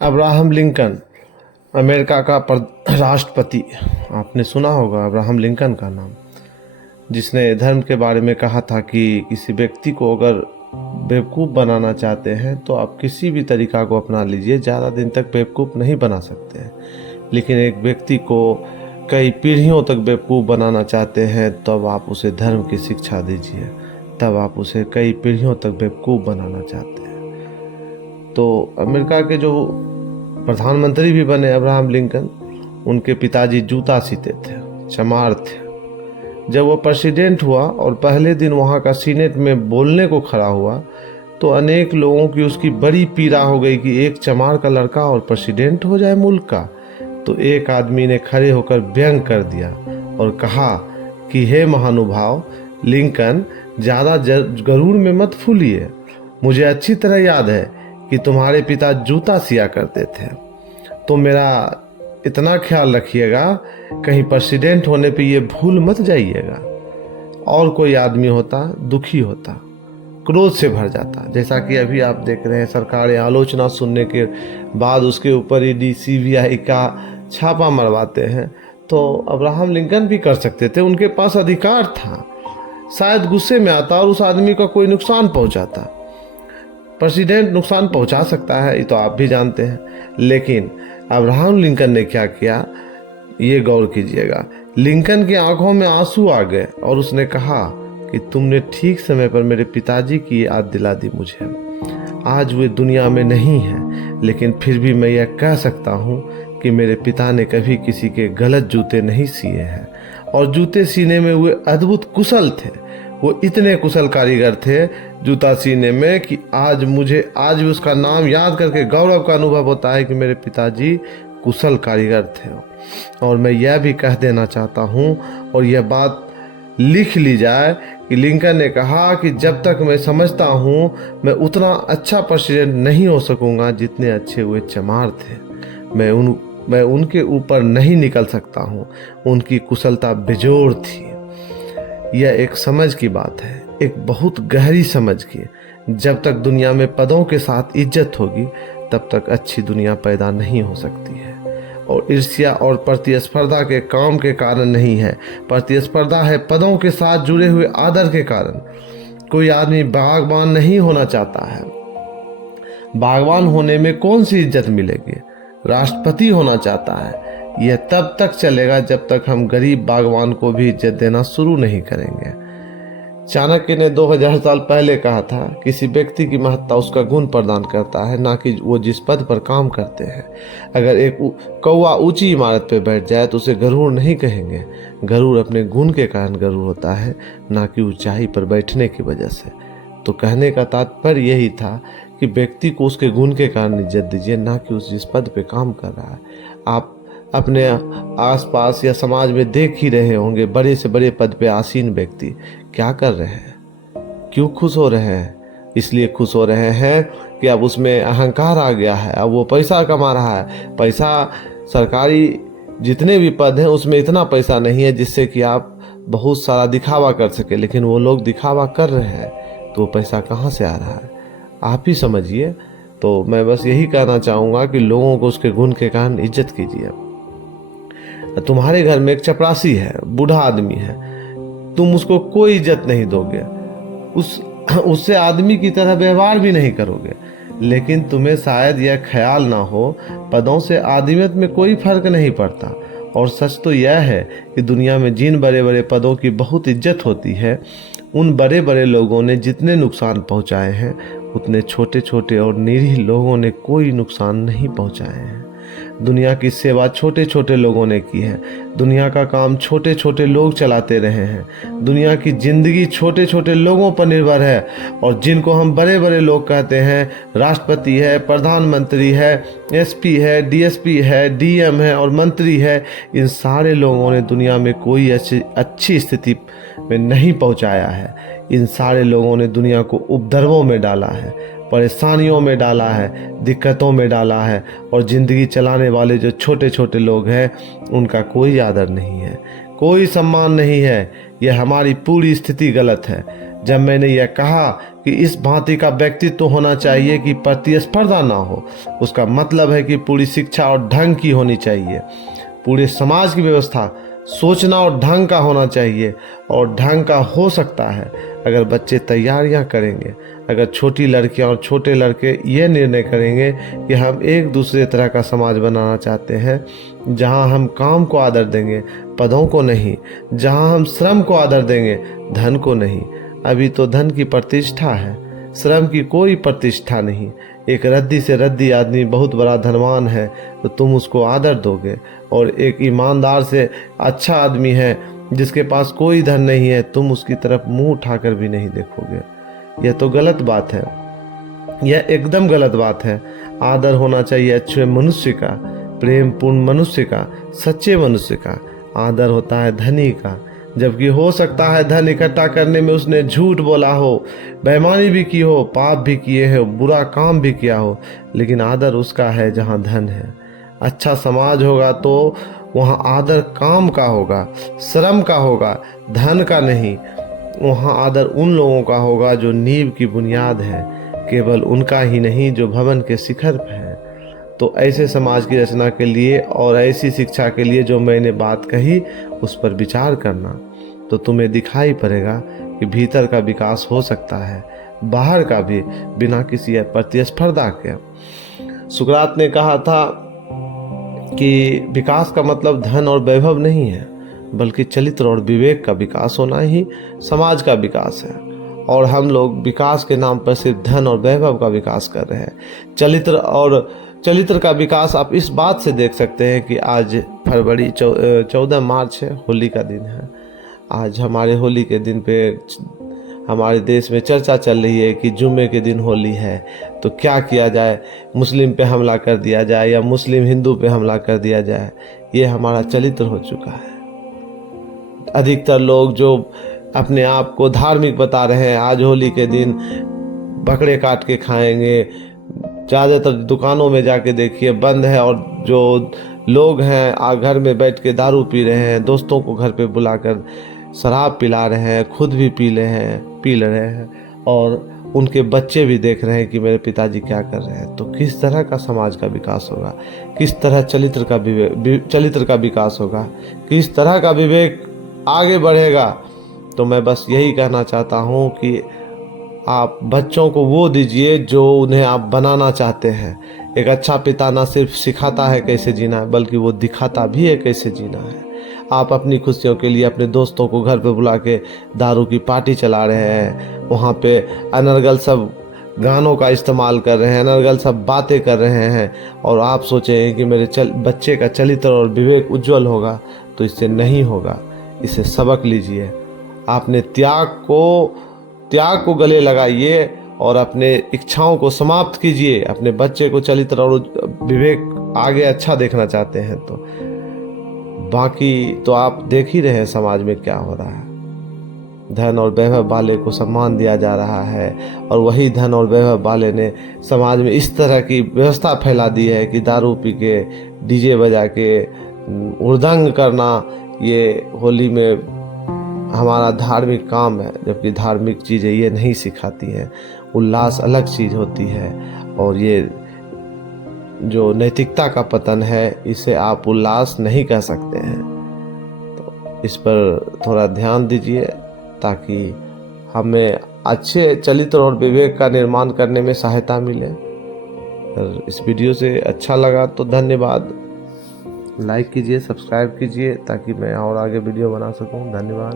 Abraham Lincoln America का राष्ट्रपति, आपने सुना होगा अब्राहम लिंकन का नाम, जिसने धर्म के बारे में कहा था कि किसी व्यक्ति को अगर बेवकूफ़ बनाना चाहते हैं तो आप किसी भी तरीका को अपना लीजिए, ज़्यादा दिन तक बेवकूफ़ नहीं बना सकते हैं। लेकिन एक व्यक्ति को कई पीढ़ियों तक बेवकूफ़ बनाना चाहते हैं तब आप उसे धर्म की शिक्षा दीजिए, तब आप उसे कई पीढ़ियों तक बेवकूफ़ बनाना चाहते हैं। तो अमेरिका के जो प्रधानमंत्री भी बने अब्राहम लिंकन, उनके पिताजी जूता सीते थे, चमार थे। जब वो प्रेसिडेंट हुआ और पहले दिन वहाँ का सीनेट में बोलने को खड़ा हुआ तो अनेक लोगों की उसकी बड़ी पीड़ा हो गई कि एक चमार का लड़का और प्रेसिडेंट हो जाए मुल्क का। तो एक आदमी ने खड़े होकर व्यंग कर दिया और कहा कि हे महानुभाव लिंकन, ज़्यादा गरूर में मत फूलिए। मुझे अच्छी तरह याद है कि तुम्हारे पिता जूता सिया करते थे, तो मेरा इतना ख्याल रखिएगा कहीं प्रेसिडेंट होने पे ये भूल मत जाइएगा। और कोई आदमी होता दुखी होता, क्रोध से भर जाता, जैसा कि अभी आप देख रहे हैं सरकारें आलोचना सुनने के बाद उसके ऊपर ईडी सीबीआई का छापा मरवाते हैं। तो अब्राहम लिंकन भी कर सकते थे, उनके पास अधिकार था। शायद गुस्से में आता और उस आदमी का कोई नुकसान पहुंचाता। प्रेसिडेंट नुकसान पहुंचा सकता है, ये तो आप भी जानते हैं। लेकिन अब्राहम लिंकन ने क्या किया, ये गौर कीजिएगा। लिंकन की आंखों में आंसू आ गए और उसने कहा कि तुमने ठीक समय पर मेरे पिताजी की याद दिला दी मुझे। आज वे दुनिया में नहीं हैं, लेकिन फिर भी मैं यह कह सकता हूँ कि मेरे पिता ने कभी किसी के गलत जूते नहीं सिए हैं और जूते सीने में वे अद्भुत कुशल थे। वो इतने कुशल कारीगर थे जूता सीने में कि आज भी उसका नाम याद करके गौरव का अनुभव होता है कि मेरे पिताजी कुशल कारीगर थे। और मैं यह भी कह देना चाहता हूँ और यह बात लिख ली जाए कि लिंकन ने कहा कि जब तक मैं समझता हूँ मैं उतना अच्छा प्रेसिडेंट नहीं हो सकूँगा जितने अच्छे वे चमार थे। मैं उनके ऊपर नहीं निकल सकता हूँ, उनकी कुशलता बेजोड़ थी। यह एक समझ की बात है, एक बहुत गहरी समझ की। जब तक दुनिया में पदों के साथ इज्जत होगी तब तक अच्छी दुनिया पैदा नहीं हो सकती है। और ईर्ष्या और प्रतिस्पर्धा के काम के कारण नहीं है, प्रतिस्पर्धा है पदों के साथ जुड़े हुए आदर के कारण। कोई आदमी बागबान नहीं होना चाहता है, बागबान होने में कौन सी इज्जत मिलेगी। राष्ट्रपति होना चाहता है, यह तब तक चलेगा जब तक हम गरीब बागवान को भी इज्जत देना शुरू नहीं करेंगे। चाणक्य ने 2000 साल पहले कहा था, किसी व्यक्ति की महत्ता उसका गुण प्रदान करता है, ना कि वो जिस पद पर काम करते हैं। अगर एक कौवा ऊंची इमारत पर बैठ जाए तो उसे गरूर नहीं कहेंगे। गरूर अपने गुण के कारण गरूर होता है, ना कि ऊंचाई पर बैठने की वजह से। तो कहने का तात्पर्य यही था कि व्यक्ति को उसके गुण के कारण इज्जत दीजिए, ना कि उस जिस पद पे काम कर रहा है। आप अपने आसपास या समाज में देख ही रहे होंगे, बड़े से बड़े पद पे आसीन व्यक्ति क्या कर रहे हैं, क्यों खुश हो रहे हैं? इसलिए खुश हो रहे हैं कि अब उसमें अहंकार आ गया है, अब वो पैसा कमा रहा है। पैसा, सरकारी जितने भी पद हैं उसमें इतना पैसा नहीं है जिससे कि आप बहुत सारा दिखावा कर सके, लेकिन वो लोग दिखावा कर रहे हैं, तो वो पैसा कहाँ से आ रहा है आप ही समझिए। तो मैं बस यही कहना चाहूँगा कि लोगों को उसके गुण के कारण इज्जत कीजिए। तुम्हारे घर में एक चपरासी है, बूढ़ा आदमी है, तुम उसको कोई इज्जत नहीं दोगे, उससे आदमी की तरह व्यवहार भी नहीं करोगे। लेकिन तुम्हें शायद यह ख्याल ना हो, पदों से आदमियत में कोई फर्क नहीं पड़ता। और सच तो यह है कि दुनिया में जिन बड़े बड़े पदों की बहुत इज्जत होती है, उन बड़े बड़े लोगों ने जितने नुकसान पहुंचाए हैं उतने छोटे छोटे और निरीह लोगों ने कोई नुकसान नहीं पहुंचाए हैं। दुनिया की सेवा छोटे छोटे लोगों ने की है, दुनिया का काम छोटे छोटे लोग चलाते रहे हैं, दुनिया की जिंदगी छोटे छोटे लोगों पर निर्भर है। और जिनको हम बड़े बड़े लोग कहते हैं, राष्ट्रपति है, प्रधानमंत्री है, एसपी है, डीएसपी है, डीएम है और मंत्री है, इन सारे लोगों ने दुनिया में कोई अच्छी स्थिति में नहीं पहुंचाया है। इन सारे लोगों ने दुनिया को उपद्रवों में डाला है, परेशानियों में डाला है, दिक्कतों में डाला है। और ज़िंदगी चलाने वाले जो छोटे छोटे लोग हैं उनका कोई आदर नहीं है, कोई सम्मान नहीं है। यह हमारी पूरी स्थिति गलत है। जब मैंने यह कहा कि इस भांति का व्यक्तित्व होना चाहिए कि प्रतिस्पर्धा ना हो, उसका मतलब है कि पूरी शिक्षा और ढंग की होनी चाहिए, पूरे समाज की व्यवस्था सोचना और ढंग का होना चाहिए, और ढंग का हो सकता है अगर बच्चे तैयारियां करेंगे, अगर छोटी लड़कियां और छोटे लड़के ये निर्णय करेंगे कि हम एक दूसरे तरह का समाज बनाना चाहते हैं, जहां हम काम को आदर देंगे, पदों को नहीं, जहां हम श्रम को आदर देंगे, धन को नहीं। अभी तो धन की प्रतिष्ठा है, श्रम की कोई प्रतिष्ठा नहीं। एक रद्दी से रद्दी आदमी बहुत बड़ा धनवान है तो तुम उसको आदर दोगे, और एक ईमानदार से अच्छा आदमी है जिसके पास कोई धन नहीं है, तुम उसकी तरफ मुंह उठाकर भी नहीं देखोगे। यह तो गलत बात है, यह एकदम गलत बात है। आदर होना चाहिए अच्छे मनुष्य का, प्रेम पूर्ण मनुष्य का, सच्चे मनुष्य का। आदर होता है धनी का, जबकि हो सकता है धन इकट्ठा करने में उसने झूठ बोला हो, बेईमानी भी की हो, पाप भी किए हो, बुरा काम भी किया हो, लेकिन आदर उसका है जहाँ धन है। अच्छा समाज होगा तो वहाँ आदर काम का होगा, श्रम का होगा, धन का नहीं। वहाँ आदर उन लोगों का होगा जो नींव की बुनियाद है, केवल उनका ही नहीं जो भवन के शिखर पर है। तो ऐसे समाज की रचना के लिए और ऐसी शिक्षा के लिए जो मैंने बात कही, उस पर विचार करना, तो तुम्हें दिखाई पड़ेगा कि भीतर का विकास हो सकता है, बाहर का भी, बिना किसी प्रतिस्पर्धा के। सुकरात ने कहा था कि विकास का मतलब धन और वैभव नहीं है, बल्कि चरित्र और विवेक का विकास होना ही समाज का विकास है। और हम लोग विकास के नाम पर सिर्फ धन और वैभव का विकास कर रहे हैं। चरित्र का विकास आप इस बात से देख सकते हैं कि आज फरवरी 14 मार्च है, होली का दिन है। आज हमारे होली के दिन पे हमारे देश में चर्चा चल रही है कि जुम्मे के दिन होली है, तो क्या किया जाए, मुस्लिम पे हमला कर दिया जाए या मुस्लिम हिंदू पे हमला कर दिया जाए। ये हमारा चरित्र हो चुका है। अधिकतर लोग जो अपने आप को धार्मिक बता रहे हैं, आज होली के दिन बकरे काट के खाएंगे। ज़्यादातर दुकानों में जाके देखिए बंद है, और जो लोग हैं घर में बैठ के दारू पी रहे हैं, दोस्तों को घर पे बुलाकर शराब पिला रहे हैं, खुद भी पी रहे हैं, और उनके बच्चे भी देख रहे हैं कि मेरे पिताजी क्या कर रहे हैं। तो किस तरह का समाज का विकास होगा, किस तरह चरित्र का विकास होगा, किस तरह का विवेक आगे बढ़ेगा। तो मैं बस यही कहना चाहता हूँ कि आप बच्चों को वो दीजिए जो उन्हें आप बनाना चाहते हैं। एक अच्छा पिता ना सिर्फ सिखाता है कैसे जीना है, बल्कि वो दिखाता भी है कैसे जीना है। आप अपनी खुशियों के लिए अपने दोस्तों को घर पे बुला के दारू की पार्टी चला रहे हैं, वहाँ पे अनर्गल सब गानों का इस्तेमाल कर रहे हैं, अनर्गल सब बातें कर रहे हैं, और आप सोचें कि मेरे बच्चे का चरित्र और विवेक उज्जवल होगा, तो इससे नहीं होगा। इसे सबक लीजिए, आपने त्याग को गले लगाइए और अपने इच्छाओं को समाप्त कीजिए। अपने बच्चे को चरित्र और विवेक आगे अच्छा देखना चाहते हैं तो बाकी तो आप देख ही रहे हैं समाज में क्या हो रहा है। धन और वैभव वाले को सम्मान दिया जा रहा है, और वही धन और वैभव वाले ने समाज में इस तरह की व्यवस्था फैला दी है कि दारू पी के, डीजे बजा के उर्दंग करना ये होली में हमारा धार्मिक काम है, जबकि धार्मिक चीज़ें ये नहीं सिखाती हैं। उल्लास अलग चीज़ होती है, और ये जो नैतिकता का पतन है, इसे आप उल्लास नहीं कह सकते हैं। तो इस पर थोड़ा ध्यान दीजिए ताकि हमें अच्छे चरित्र और विवेक का निर्माण करने में सहायता मिले। अगर इस वीडियो से अच्छा लगा तो धन्यवाद। लाइक कीजिए, सब्सक्राइब कीजिए ताकि मैं और आगे वीडियो बना सकूं। धन्यवाद।